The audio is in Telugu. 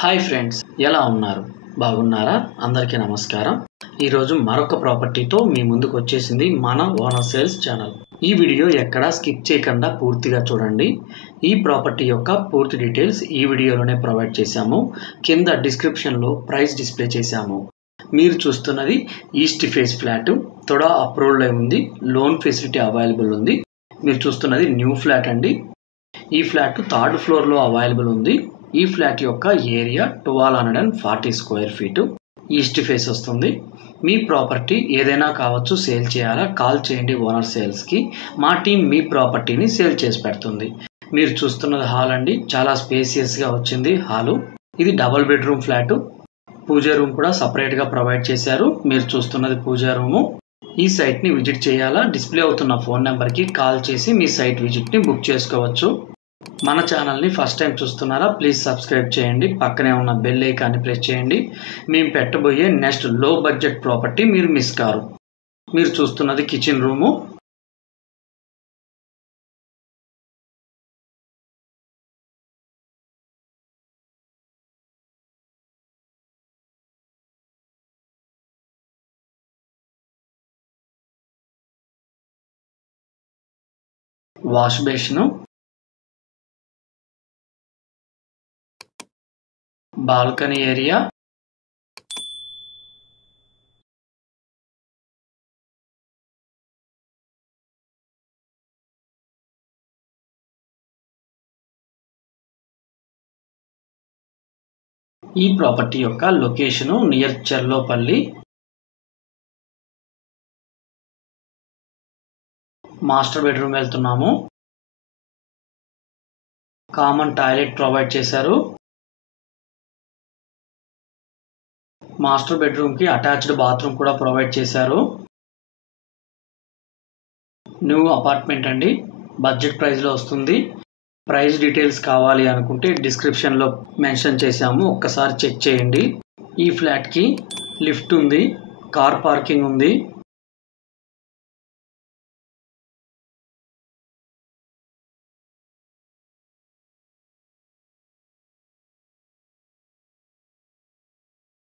హాయ్ ఫ్రెండ్స్, ఎలా ఉన్నారు? బాగున్నారా? అందరికీ నమస్కారం. ఈరోజు మరొక ప్రాపర్టీతో మీ ముందుకు వచ్చేసింది మన ఓనర్ సేల్స్ ఛానల్. ఈ వీడియో ఎక్కడా స్కిప్ చేయకుండా పూర్తిగా చూడండి. ఈ ప్రాపర్టీ యొక్క పూర్తి డీటెయిల్స్ ఈ వీడియోలోనే ప్రొవైడ్ చేశాము. కింద డిస్క్రిప్షన్లో ప్రైస్ డిస్ప్లే చేశాము. మీరు చూస్తున్నది ఈస్ట్ ఫేస్ ఫ్లాట్. తొడా అప్రూవ్డ్ ఉంది. లోన్ ఫెసిలిటీ అవైలబుల్ ఉంది. మీరు చూస్తున్నది న్యూ ఫ్లాట్ అండి. ఈ ఫ్లాట్ 3rd ఫ్లోర్లో అవైలబుల్ ఉంది. ఈ ఫ్లాట్ యొక్క area 1240 square feet. East face వస్తుంది. మీ ప్రాపర్టీ ఏదైనా కావచ్చు, సేల్ చేయాలా? కాల్ చేయండి ఓనర్ సేల్స్కి. మా టీం మీ ప్రాపర్టీని సేల్ చేసి పెడుతుంది. మీరు చూస్తున్నది హాల్ అండి. చాలా స్పేసియస్గా వచ్చింది హాలు. ఇది డబుల్ బెడ్రూమ్ ఫ్లాటు. పూజా రూమ్ కూడా సపరేట్గా ప్రొవైడ్ చేశారు. మీరు చూస్తున్నది పూజా రూము. ఈ సైట్ని విజిట్ చేయాలా? డిస్ప్లే అవుతున్న ఫోన్ నెంబర్కి కాల్ చేసి మీ సైట్ విజిట్ని బుక్ చేసుకోవచ్చు. మన ఛానల్ని ఫస్ట్ టైం చూస్తున్నారా? ప్లీజ్ సబ్స్క్రైబ్ చేయండి. పక్కనే ఉన్న బెల్ ఐకాన్ని ప్రెస్ చేయండి. మేము పెట్టబోయే నెక్స్ట్ లో బడ్జెట్ ప్రాపర్టీ మీరు మిస్ కారు. మీరు చూస్తున్నది kitchen room. Wash basin, balcony area, ఈ ప్రాపర్టీ యొక్క location near Cherlopalli. Master bedroom వెళ్తున్నాము. కామన్ టాయిలెట్ ప్రొవైడ్ చేశారు. మాస్టర్ బెడ్రూమ్కి అటాచ్డ్ బాత్రూమ్ కూడా ప్రొవైడ్ చేశారు. న్యూ అపార్ట్మెంట్ అండి. బడ్జెట్ ప్రైస్లో వస్తుంది. ప్రైస్ డీటెయిల్స్ కావాలి అనుకుంటే డిస్క్రిప్షన్లో మెన్షన్ చేశాము. ఒక్కసారి చెక్ చేయండి. ఈ ఫ్లాట్కి లిఫ్ట్ ఉంది. కార్ పార్కింగ్ ఉంది.